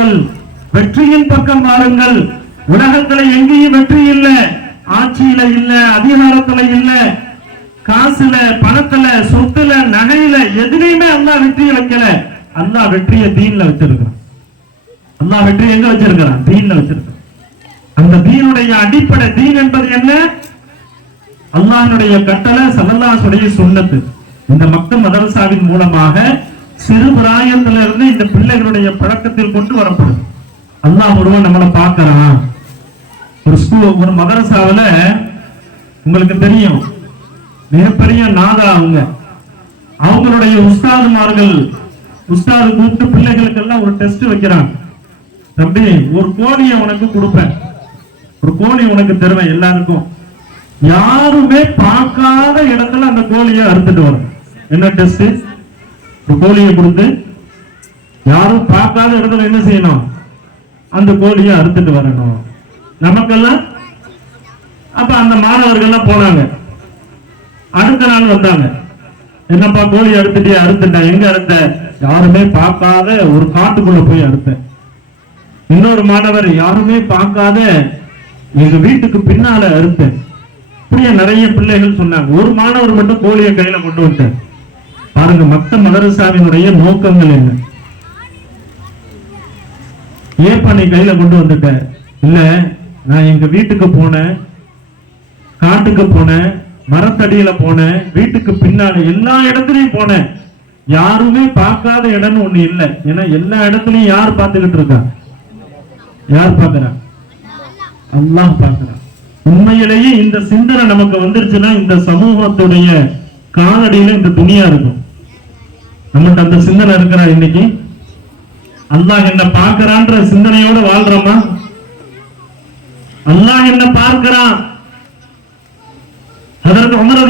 வாருங்கள், வெற்றியின் பக்கம் வாருங்கள். உலகத்துல எங்கேயும் வெற்றி இல்ல, ஆட்சியில இல்ல, அதிகாரத்துல இல்ல, காசுல, பணத்துல, சொத்துல, நகையில, எதுலையுமே அல்லாஹ் வெற்றியை வைக்கல. அல்லாஹ் வெற்றியை தீன்ல வச்சிருக்கிறான். அல்லாஹ் வெற்றி எங்க வச்சிருக்கிறான்? தீன்ல வச்சிருக்கிறான். அந்த தீனுடைய அடிப்படை, தீன் என்பது என்ன? அல்லாஹ்வுடைய கட்டளை, ஸல்லல்லாஹு சுன்னத்து. இந்த மக்கள் மதரசாவின் மூலமாக சிறு பிராயத்திலிருந்து இந்த பிள்ளைகளுடைய பழக்கத்தில் கொண்டு வரப்படுது. அல்லாஹ் ஒருவன் நம்மளை பார்க்கறான். ஒரு ஸ்கூல், ஒரு மதரசாவில உங்களுக்கு தெரியும், மிகப்பெரிய நாதா அவங்களுடைய உஸ்தாதுமார்கள், உஸ்தாது கூப்பிட்டு பிள்ளைகளுக்கு எல்லாம் ஒரு டெஸ்ட் வைக்கிறாங்க. தம்பி, ஒரு கோழியை உனக்கு கொடுப்பேன், ஒரு கோழி உனக்கு தருவேன், எல்லாருக்கும் யாருமே பார்க்காத இடத்துல அந்த கோழியை அறுத்துட்டு வரும். என்ன டெஸ்ட்? ஒரு கோழியை கொடுத்து யாரும் பார்க்காத இடத்துல என்ன செய்யணும்? அந்த கோழியை அறுத்துட்டு வரணும். நமக்கெல்லாம் அப்ப அந்த மாணவர்கள் போனாங்க. அடுத்த நாள் வந்தாங்க, என்னப்பா கோழி அறுத்துட்டே? அறுத்துட்டேன். எங்க அறுத்த? யாருமே பார்க்காத ஒரு காட்டுக்குள்ள போய் அறுத்தேன். இன்னொரு மாணவர், யாருமே பார்க்காத எங்க வீட்டுக்கு பின்னால அறுத்தேன். இப்படியே நிறைய பிள்ளைகள் சொன்னாங்க. ஒரு மாணவர் மட்டும் கோழியை கையில கொண்டு வந்துட்டார். பாருங்க, மத்த மதரசாவினுடைய நோக்கங்கள் என்ன? ஏப்பா நீ கையில கொண்டு வந்துட்ட? இல்ல, நான் எங்க வீட்டுக்கு போனேன், காட்டுக்கு போனேன், மரத்தடியில போனேன், வீட்டுக்கு பின்னால எல்லா இடத்துலயும் போனேன், யாருமே பார்க்காத இடம்னு ஒண்ணு இல்லை. ஏன்னா எல்லா இடத்துலயும் யார் பார்த்துக்கிட்டு இருக்கா? யார் பார்க்கிறா? அல்லாஹ் பார்க்கிறான். உண்மையிலேயே இந்த சிந்தனை நமக்கு வந்துருச்சுன்னா இந்த சமூகத்துடைய காலடியில இந்த துணியா இருக்கும். நம்மகிட்ட அந்த சிந்தனை இருக்கிறா? இன்னைக்கு அல்லாஹ் என்ன பார்க்கிறான்ற சிந்தனையோட வாழ்றோமா? அல்லாஹ் என்ன பார்க்கிறான்? அதற்கு உமர்